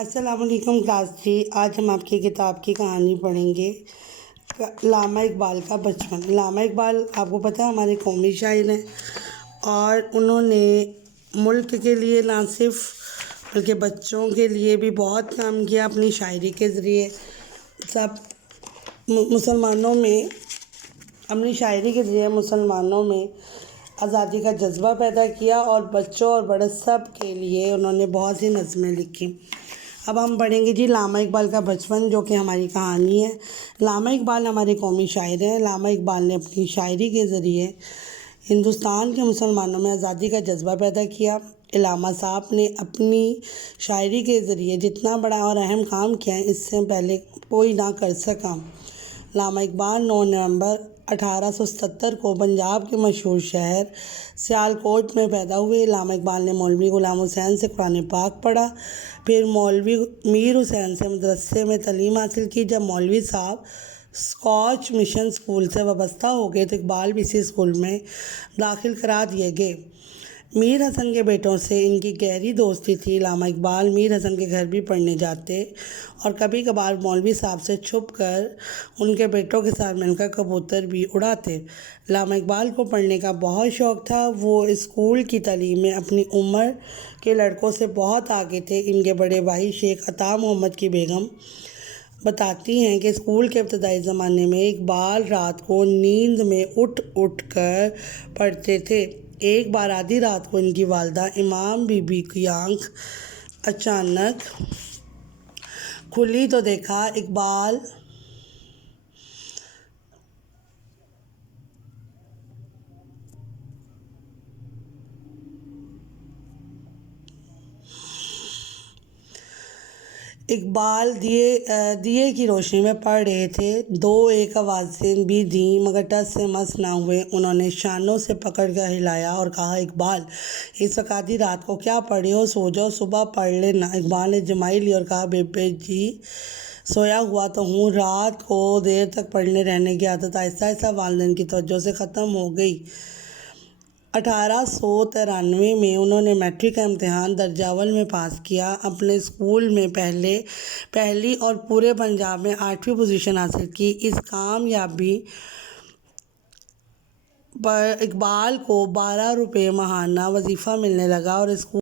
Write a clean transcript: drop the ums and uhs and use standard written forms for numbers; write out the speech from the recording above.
السلام علیکم کلاس 3۔ آج ہم آپ کی کتاب کی کہانی پڑھیں گے، علامہ اقبال کا بچپن۔ علامہ اقبال آپ کو پتہ ہے ہمارے قومی شاعر ہیں، اور انہوں نے ملک کے لیے نہ صرف بلکہ بچوں کے لیے بھی بہت کام کیا اپنی شاعری کے ذریعے۔ مسلمانوں میں اپنی شاعری کے ذریعے مسلمانوں میں آزادی کا جذبہ پیدا کیا، اور بچوں اور بڑے سب کے لیے انہوں نے بہت سی نظمیں لکھی۔ اب ہم پڑھیں گے علامہ اقبال کا بچپن، جو کہ ہماری کہانی ہے۔ علامہ اقبال ہمارے قومی شاعر ہیں۔ علامہ اقبال نے اپنی شاعری کے ذریعے ہندوستان کے مسلمانوں میں آزادی کا جذبہ پیدا کیا۔ علامہ صاحب نے اپنی شاعری کے ذریعے جتنا بڑا اور اہم کام کیا ہے، اس سے پہلے کوئی نہ کر سکا۔ علامہ اقبال 9 نومبر 1877 کو پنجاب کے مشہور شہر سیالکوٹ میں پیدا ہوئے۔ علامہ اقبال نے مولوی غلام حسین سے قرآن پاک پڑھا، پھر مولوی میر حسین سے مدرسے میں تعلیم حاصل کی۔ جب مولوی صاحب اسکاچ مشن اسکول سے وابستہ ہو گئے تو اقبال بھی اسی اسکول میں داخل کرا دیے گئے۔ میر حسن کے بیٹوں سے ان کی گہری دوستی تھی۔ علامہ اقبال میر حسن کے گھر بھی پڑھنے جاتے، اور کبھی کبھار مولوی صاحب سے چھپ کر ان کے بیٹوں کے ساتھ مل کر کبوتر بھی اڑاتے۔ علامہ اقبال کو پڑھنے کا بہت شوق تھا۔ وہ اسکول کی تعلیم میں اپنی عمر کے لڑکوں سے بہت آگے تھے۔ ان کے بڑے بھائی شیخ عطا محمد کی بیگم بتاتی ہیں کہ اسکول کے ابتدائی زمانے میں اقبال رات کو نیند میں اٹھ اٹھ کر پڑھتے تھے۔ ایک بار آدھی رات کو ان کی والدہ امام بی بی کی آنکھ اچانک کھلی تو دیکھا اقبال دیے کی روشنی میں پڑھ رہے تھے۔ دو ایک آوازیں بھی دیں مگر ٹس سے مس نہ ہوئے۔ انہوں نے شانوں سے پکڑ کر ہلایا اور کہا، اقبال اس وقت آدھی رات کو کیا پڑھ رہے ہو؟ سو جاؤ، صبح پڑھ لینا۔ اقبال نے جمائی لی اور کہا، بیبے جی سویا ہوا تو ہوں، رات کو دیر تک پڑھنے رہنے کی عادت آہستہ آہستہ والدین کی توجہ سے ختم ہو گئی۔ 1893 میں انہوں نے میٹرک کا امتحان درجہ اول میں پاس کیا۔ اپنے اسکول میں پہلی اور پورے پنجاب میں 8ویں پوزیشن حاصل کی۔ اس کامیابی پر اقبال کو 12 روپے ماہانہ وظیفہ ملنے لگا، اور اسکول